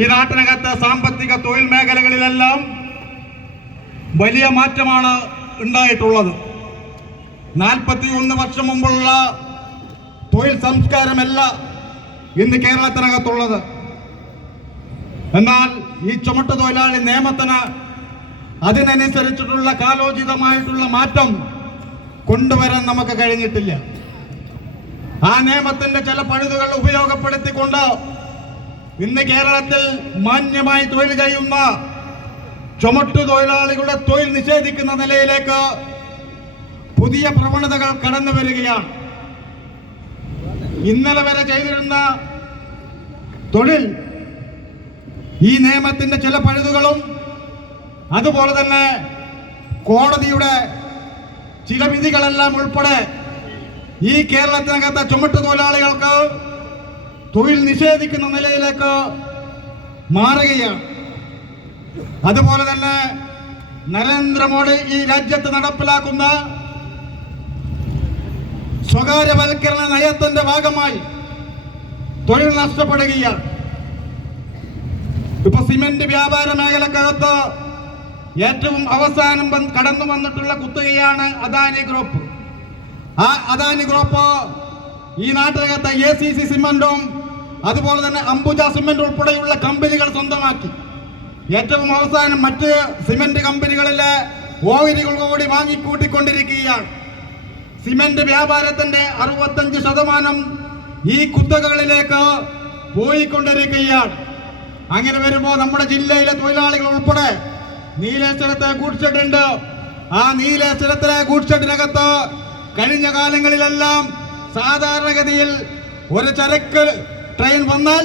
ഈ നാട്ടിനകത്ത് സാമ്പത്തിക തൊഴിൽ മേഖലകളിലെല്ലാം വലിയ മാറ്റമാണ് ഉണ്ടായിട്ടുള്ളത്. 41 വർഷം മുമ്പുള്ള തൊഴിൽ സംസ്കാരമല്ല ഇന്ന് കേരളത്തിനകത്തുള്ളത്. എന്നാൽ ഈ ചുമട്ട് തൊഴിലാളി നിയമത്തിന് അതിനനുസരിച്ചിട്ടുള്ള കാലോചിതമായിട്ടുള്ള മാറ്റം കൊണ്ടുവരാൻ നമുക്ക് കഴിഞ്ഞിട്ടില്ല. ആ നിയമത്തിന്റെ ചില പഴുതുകൾ ഉപയോഗപ്പെടുത്തിക്കൊണ്ട് ഇന്ന് കേരളത്തിൽ മാന്യമായി തൊഴിൽ ചെയ്യുന്ന ചുമട്ടു തൊഴിലാളികളുടെ തൊഴിൽ നിഷേധിക്കുന്ന നിലയിലേക്ക് പുതിയ പ്രവണതകൾ കടന്നു വരികയാണ്. ഇന്നലെ വരെ ചെയ്തിരുന്ന തൊഴിൽ ഈ നിയമത്തിന്റെ ചില പഴുതുകളും അതുപോലെ തന്നെ കോടതിയുടെ ചില വിധികളെല്ലാം ഉൾപ്പെടെ ഈ കേരളത്തിനകത്തെ ചുമട്ടു തൊഴിലാളികൾക്ക് തൊഴിൽ നിഷേധിക്കുന്ന നിലയിലേക്ക് മാറുകയാണ്. അതുപോലെ തന്നെ നരേന്ദ്രമോദി ഈ രാജ്യത്ത് നടപ്പിലാക്കുന്ന സ്വകാര്യവൽക്കരണ നയത്തിന്റെ ഭാഗമായി തൊഴിൽ നഷ്ടപ്പെടുകയാണ്. ഇപ്പൊ സിമന്റ് വ്യാപാര മേഖലക്കകത്ത് ഏറ്റവും അവസാനം കടന്നു വന്നിട്ടുള്ള കുത്തകയാണ് അദാനി ഗ്രൂപ്പ്. ആ അദാനി ഗ്രൂപ്പ് ഈ നാട്ടിനകത്ത് ACC സിമന്റും അതുപോലെ തന്നെ അംബുജ സിമന്റ് ഉൾപ്പെടെയുള്ള കമ്പനികൾ സ്വന്തമാക്കി. ഏറ്റവും അവസാനം മറ്റ് സിമന്റ് കമ്പനികളിലെ ഓഹരികൾ കൂടി വാങ്ങിക്കൂട്ടിക്കൊണ്ടിരിക്കുകയാണ്. സിമന്റ് വ്യാപാരത്തിന്റെ 65% ഈ കുത്തകകളിലേക്ക് പോയിക്കൊണ്ടിരിക്കുകയാണ്. അങ്ങനെ വരുമ്പോൾ നമ്മുടെ ജില്ലയിലെ തൊഴിലാളികൾ ഉൾപ്പെടെ നീലേശ്വരത്തെ ഗൂഡ്സ് ഷെഡ് ഉണ്ട്. ആ നീലേശ്വരത്തിലെ ഗൂഡ്സ് ഷെഡിനകത്ത് കഴിഞ്ഞ കാലങ്ങളിലെല്ലാം സാധാരണഗതിയിൽ ഒരു ചരക്ക് ട്രെയിൻ വന്നാൽ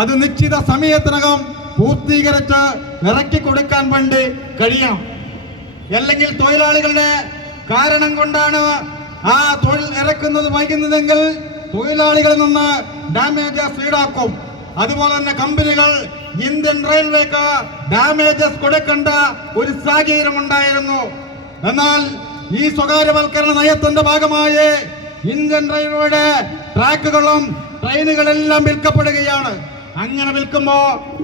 അത് നിശ്ചിത സമയത്തിനകം പൂർത്തീകരിച്ച് ഇറക്കി കൊടുക്കാൻ വേണ്ടി കഴിയണം. അല്ലെങ്കിൽ തൊഴിലാളികളുടെ കാരണം കൊണ്ടാണ് ആ തൊഴിൽ ഇറക്കുന്നത് വൈകുന്നതെങ്കിൽ തൊഴിലാളികളിൽ നിന്ന് ഡാമേജസ് ഈടാക്കും. അതുപോലെ തന്നെ കമ്പനികൾ ഇന്ത്യൻ റെയിൽവേക്ക് ഡാമേജസ് കൊടുക്കേണ്ട ഒരു സാഹചര്യം ഉണ്ടായിരുന്നു. എന്നാൽ ഈ സ്വകാര്യവൽക്കരണ നയത്തിന്റെ ഭാഗമായി ഇന്ത്യൻ റെയിൽവേയുടെ ട്രാക്കുകളും ട്രെയിനുകളെല്ലാം വിൽക്കപ്പെടുകയാണ്. അങ്ങനെ വിൽക്കുമ്പോ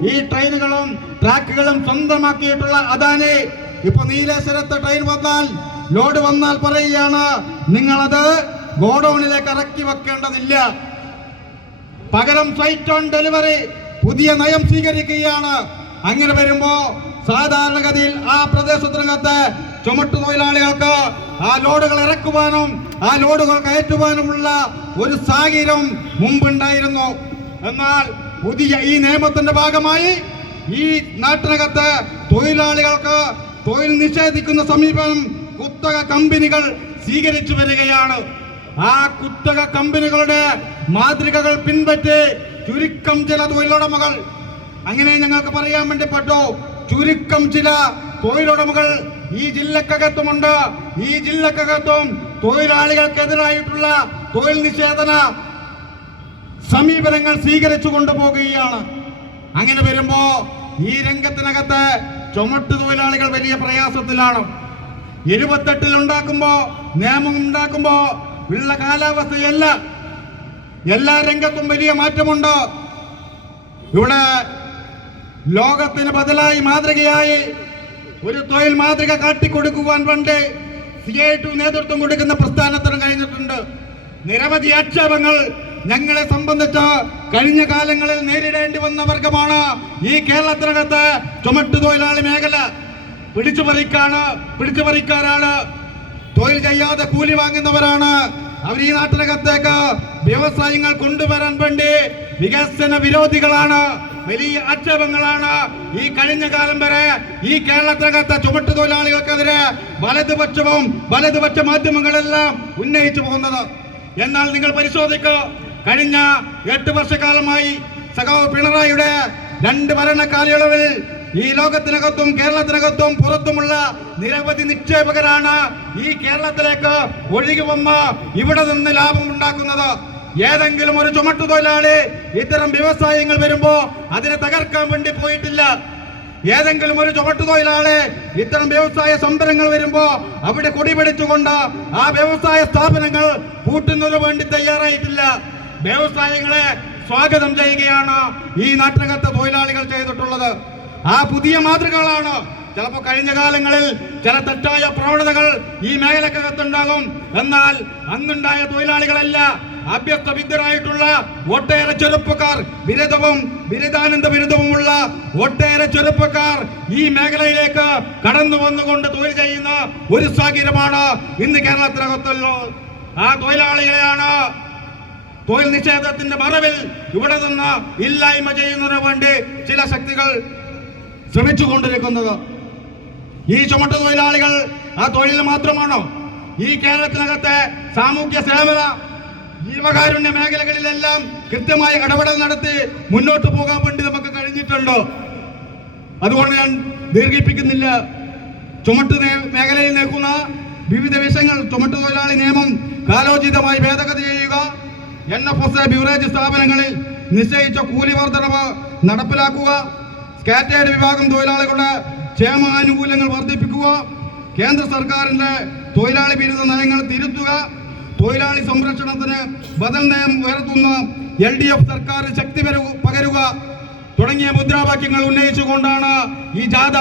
ഈ ട്രെയിനുകളും ട്രാക്കുകളും സ്വന്തമാക്കിയിട്ടുള്ള അദാനി ഇപ്പൊ നീലേശ്വരത്ത് ട്രെയിൻ വന്നാൽ ലോഡ് വന്നാൽ പറയുകയാണ്, നിങ്ങളത് ഗോഡൌണിലേക്ക് ഇറക്കി വെക്കേണ്ടതില്ല, പകരം ഫ്ലൈറ്റ് ഓൺ ഡെലിവറി പുതിയ നയം സ്വീകരിക്കുകയാണ്. അങ്ങനെ വരുമ്പോ സാധാരണഗതിയിൽ ആ പ്രദേശത്തിനകത്ത് ചുമട്ടു തൊഴിലാളികൾക്ക് ആ ലോഡുകൾ ഇറക്കുവാനും ആ ലോഡുകൾ കയറ്റുവാനുമുള്ള ഒരു സാഹചര്യം മുമ്പുണ്ടായിരുന്നു. എന്നാൽ പുതിയ ഈ നിയമത്തിന്റെ ഭാഗമായി ഈ നാട്ടിനകത്ത് തൊഴിലാളികൾക്ക് തൊഴിൽ നിഷേധിക്കുന്ന സമീപനം കുത്തക കമ്പനികൾ സ്വീകരിച്ചു വരികയാണ്. ആ കുത്തക കമ്പനികളുടെ മാതൃകകൾ പിൻപറ്റി ചുരുക്കം ചില തൊഴിലുടമകൾ, അങ്ങനെ ഞങ്ങൾക്ക് പറയാൻ വേണ്ടിപ്പെട്ടു, ചുരുക്കം ചില തൊഴിലുടമകൾ ഈ ജില്ലക്കകത്തുമുണ്ട്. ഈ ജില്ലക്കകത്തും തൊഴിലാളികൾക്കെതിരായിട്ടുള്ള തൊഴിൽ നിഷേധന സമീപനങ്ങൾ സ്വീകരിച്ചു കൊണ്ടുപോകുകയാണ്. അങ്ങനെ വരുമ്പോ ഈ രംഗത്തിനകത്ത് ചുമട്ടു തൊഴിലാളികൾ വലിയ പ്രയാസത്തിലാണ്. 78 ഉണ്ടാക്കുമ്പോ നിയമം ഉണ്ടാക്കുമ്പോ ഉള്ള കാലാവസ്ഥയല്ല, എല്ലാ രംഗത്തും വലിയ മാറ്റമുണ്ട്. ഇവിടെ ലോകത്തിന് ബദലായി മാതൃകയായി ഒരു തൊഴിൽ മാതൃക കാട്ടിക്കൊടുക്കുവാൻ വേണ്ടി CITU നേതൃത്വം കൊടുക്കുന്ന പ്രസ്ഥാനത്തിന് കഴിഞ്ഞിട്ടുണ്ട്. നിരവധി ആക്ഷേപങ്ങൾ ഞങ്ങളെ സംബന്ധിച്ച് കഴിഞ്ഞ കാലങ്ങളിൽ നേരിടേണ്ടി വന്ന വർഗമാണ് ഈ കേരളത്തിനകത്ത് ചുമട്ടു തൊഴിലാളി മേഖല. പിടിച്ചുപറിക്കാരാണ്, തൊഴിൽ ചെയ്യാതെ കൂലി വാങ്ങുന്നവരാണ്. അവർ ഈ നാട്ടിനകത്തേക്ക് വ്യവസായങ്ങൾ കൊണ്ടുവരാൻ വേണ്ടി വികസന വിരോധികളാണ്. വലിയ ആക്ഷേപങ്ങളാണ് ഈ കഴിഞ്ഞ കാലം വരെ ഈ കേരളത്തിനകത്ത് ചുമട്ടു തൊഴിലാളികൾക്കെതിരെ വലതുപക്ഷ മാധ്യമങ്ങളെല്ലാം ഉന്നയിച്ചു പോകുന്നത്. എന്നാൽ നിങ്ങൾ പരിശോധിക്കുക, കഴിഞ്ഞ 8 വർഷക്കാലമായി സഖാവ് പിണറായിയുടെ 2 ഭരണ കാലയളവിൽ ഈ ലോകത്തിനകത്തും കേരളത്തിനകത്തും പുറത്തുമുള്ള നിരവധി നിക്ഷേപകരാണ് ഈ കേരളത്തിലേക്ക് ഒഴുകി വന്ന് ഇവിടെ നിന്ന് ലാഭം ഉണ്ടാക്കുന്നത്. ഏതെങ്കിലും ഒരു ചുമട്ടു തൊഴിലാളി ഇത്തരം വ്യവസായങ്ങൾ വരുമ്പോ അതിനെ തകർക്കാൻ വേണ്ടി പോയിട്ടില്ല. ഏതെങ്കിലും ഒരു ചുമട്ടു തൊഴിലാളി ഇത്തരം വ്യവസായ സംരംഭങ്ങൾ വരുമ്പോ അവിടെ കൊടിപിടിച്ചുകൊണ്ട് ആ വ്യവസായ സ്ഥാപനങ്ങൾ പൂട്ടുന്നതിന് വേണ്ടി തയ്യാറായിട്ടില്ല. വ്യവസായങ്ങളെ സ്വാഗതം ചെയ്യുകയാണ് ഈ നാട്ടിനകത്തെ തൊഴിലാളികൾ ചെയ്തിട്ടുള്ളത്. ആ പുതിയ മാതൃകകളാണ്. ചിലപ്പോൾ കഴിഞ്ഞ കാലങ്ങളിൽ ചില തെറ്റായ പ്രവണതകൾ ഈ മേഖലക്കകത്തുണ്ടാകും. എന്നാൽ അന്നുണ്ടായ തൊഴിലാളികളല്ല, അഭ്യസ്തവിദ്യരായിട്ടുള്ള ഒട്ടേറെ ചെറുപ്പക്കാർ, ബിരുദവും ബിരുദാനന്ദ ബിരുദവുമുള്ള ഒട്ടേറെ ചെറുപ്പക്കാർ ഈ മേഖലയിലേക്ക് കടന്നു വന്നുകൊണ്ട് തൊഴിൽ ചെയ്യുന്ന ഒരു സാഹചര്യമാണ് ഇന്ന് കേരളത്തിനകത്തുള്ളത്. ആ തൊഴിലാളികളെയാണ് തൊഴിൽ നിഷേധത്തിന്റെ മറവിൽ ഇവിടെ നിന്ന് ഇല്ലായ്മ ചെയ്യുന്നതിന് വേണ്ടി ചില ശക്തികൾ ശ്രമിച്ചുകൊണ്ടിരിക്കുന്നത്. ഈ ചുമട്ട് തൊഴിലാളികൾ ആ തൊഴിൽ മാത്രമാണോ? ഈ കേരളത്തിനകത്തെ സാമൂഹ്യ സേവന ജീവകാരുണ്യ മേഖലകളിലെല്ലാം കൃത്യമായി ഇടപെടൽ നടത്തി മുന്നോട്ട് പോകാൻ വേണ്ടി നമുക്ക് കഴിഞ്ഞിട്ടുണ്ട്. അതുകൊണ്ട് ഞാൻ ദീർഘിപ്പിക്കുന്നില്ല. ചുമട്ട് മേഖലയിൽ നിൽക്കുന്ന വിവിധ വിഷയങ്ങൾ, ചുമട്ട് തൊഴിലാളി നിയമം കാലോചിതമായി ഭേദഗതി ചെയ്യുക, NFS ബിവറേജ് സ്ഥാപനങ്ങളിൽ നിശ്ചയിച്ച കൂലി വർധനവ് നടപ്പിലാക്കുക, സ്കാറ്റേഡ് വിഭാഗം തൊഴിലാളികളുടെ ക്ഷേമാനുകൂല്യങ്ങൾ വർദ്ധിപ്പിക്കുക, കേന്ദ്ര സർക്കാരിന്റെ തൊഴിലാളി വിരുദ്ധ നയങ്ങൾ തിരുത്തുക, തൊഴിലാളി സംരക്ഷണത്തിന് ബദൽ നയം ഉയർത്തുന്ന LDF സർക്കാർ ശക്തി പകരുക തുടങ്ങിയ മുദ്രാവാക്യങ്ങൾ ഉന്നയിച്ചുകൊണ്ടാണ് ഈ ജാഥ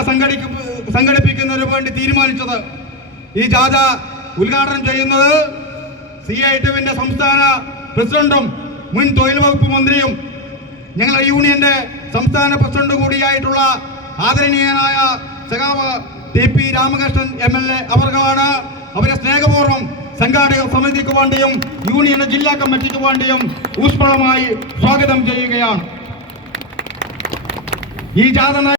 സംഘടിപ്പിക്കുന്നതിന് വേണ്ടി തീരുമാനിച്ചത്. ഈ ജാഥ ഉദ്ഘാടനം ചെയ്യുന്നത് CITUവിന്റെ സംസ്ഥാന പ്രസിഡന്റും മുൻ തൊഴിൽ വകുപ്പ് മന്ത്രിയും ഞങ്ങളുടെ യൂണിയന്റെ സംസ്ഥാന പ്രസിഡന്റ് കൂടിയായിട്ടുള്ള ആദരണീയനായ സഖാവ് TP രാമകൃഷ്ണൻ MLA അവർക്കാണ്. അവരെ സ്നേഹപൂർവ്വം സംഘാടക സമിതിക്ക് വേണ്ടിയും യൂണിയൻ ജില്ലാ കമ്മിറ്റിക്ക് വേണ്ടിയും ഊഷ്മളമായി സ്വാഗതം ചെയ്യുകയാണ്. ഈ ജാഥ